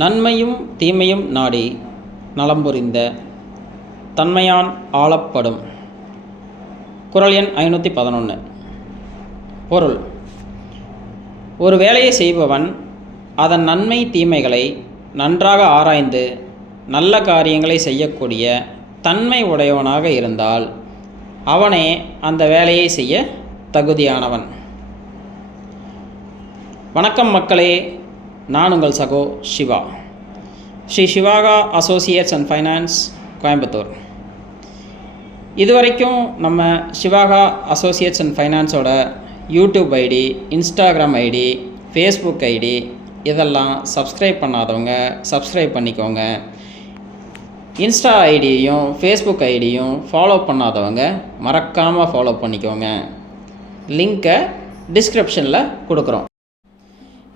நன்மையும் தீமையும் நாடி நலம்புரிந்த தன்மையான் ஆளப்படும். குறள் எண் 511. பொருள்: ஒரு வேலையை செய்பவன் அதன் நன்மை தீமைகளை நன்றாக ஆராய்ந்து நல்ல காரியங்களை செய்யக்கூடிய தன்மை உடையவனாக இருந்தால் அவனே அந்த வேலையை செய்ய தகுதியானவன். வணக்கம் மக்களே, நான் உங்கள் சகோ Siva, Sri Sivaka associates and finance, Coimbatore. இதுவரைக்கும் நம்ம சிவாகா அசோசியேட்ஸ் அண்ட் ஃபைனான்ஸோட YouTube ID, Instagram ID, Facebook ID இதெல்லாம் சப்ஸ்கிரைப் பண்ணாதவங்க சப்ஸ்கிரைப் பண்ணிக்கோங்க. இன்ஸ்டா ஐடியையும் ஃபேஸ்புக் ஐடியும் ஃபாலோ பண்ணாதவங்க மறக்காமல் ஃபாலோ பண்ணிக்கோங்க. லிங்க்கை டிஸ்கிரிப்ஷனில் கொடுக்குறோம்.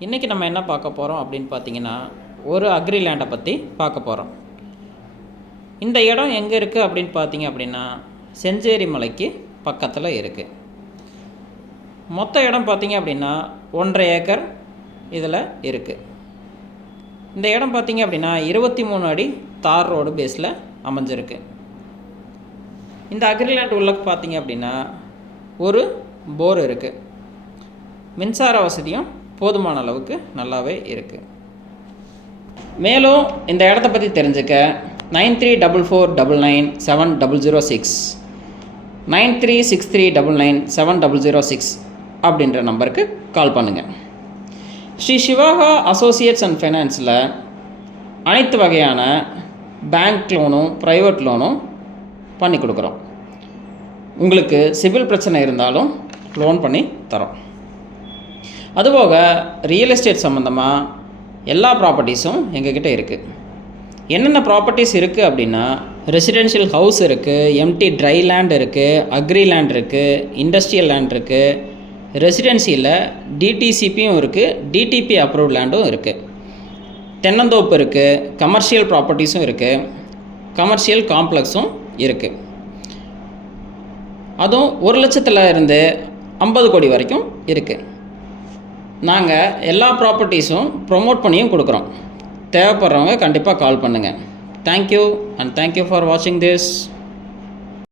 இன்றைக்கி நம்ம என்ன பார்க்க போகிறோம் அப்படின்னு பார்த்தீங்கன்னா, ஒரு அக்ரி லேண்டை பற்றி பார்க்க போகிறோம். இந்த இடம் எங்கே இருக்குது அப்படின்னு பார்த்தீங்க அப்படின்னா, செஞ்சேரி மலைக்கு பக்கத்தில் இருக்குது. மொத்த இடம் பார்த்தீங்க அப்படின்னா 1.5 ஏக்கர் இதில் இருக்குது. இந்த இடம் பார்த்தீங்க அப்படின்னா 23 அடி தார் ரோடு பேஸில் அமைஞ்சிருக்கு. இந்த அக்ரி லேண்ட் உள்ள பார்த்தீங்க அப்படின்னா ஒரு போர் இருக்குது. மின்சார வசதியும் போதுமான அளவுக்கு நல்லாவே இருக்குது. மேலும் இந்த இடத்த பற்றி தெரிஞ்சுக்க 9344997006 9363997006 அப்படின்ற நம்பருக்கு கால் பண்ணுங்கள். ஸ்ரீ சிவாகா அசோசியேட்ஸ் அண்ட் ஃபைனான்ஸில் அனைத்து வகையான பேங்க் லோனும் ப்ரைவேட் லோனும் பண்ணி கொடுக்குறோம். உங்களுக்கு சிவில் பிரச்சனை இருந்தாலும் லோன் பண்ணி தரோம். அதுபோக ரியல் எஸ்டேட் சம்மந்தமாக எல்லா ப்ராப்பர்ட்டிஸும் எங்ககிட்ட இருக்குது. என்னென்ன ப்ராப்பர்ட்டிஸ் இருக்குது அப்படின்னா, ரெசிடென்ஷியல் ஹவுஸ் இருக்குது, எம்டி ட்ரை லேண்ட் இருக்குது, அக்ரி லேண்ட் இருக்குது, இண்டஸ்ட்ரியல் லேண்ட் இருக்குது, ரெசிடென்சியில் டிடிசிபியும் இருக்குது, டிடிபி அப்ரூவ்ட் லேண்டும் இருக்குது, தென்னந்தோப்பு இருக்குது, கமர்ஷியல் ப்ராப்பர்ட்டிஸும் இருக்குது, கமர்ஷியல் காம்ப்ளெக்ஸும் இருக்குது. அதுவும் 1 லட்சத்தில் இருந்து 50 கோடி வரைக்கும் இருக்குது. நாங்கள் எல்லா ப்ராப்பர்ட்டிஸும் ப்ரொமோட் பண்ணியும் கொடுக்குறோம். தேவைப்படுறவங்க கண்டிப்பாக கால் பண்ணுங்கள். தேங்க்யூ அண்ட் தேங்க்யூ ஃபார் வாட்சிங் திஸ்.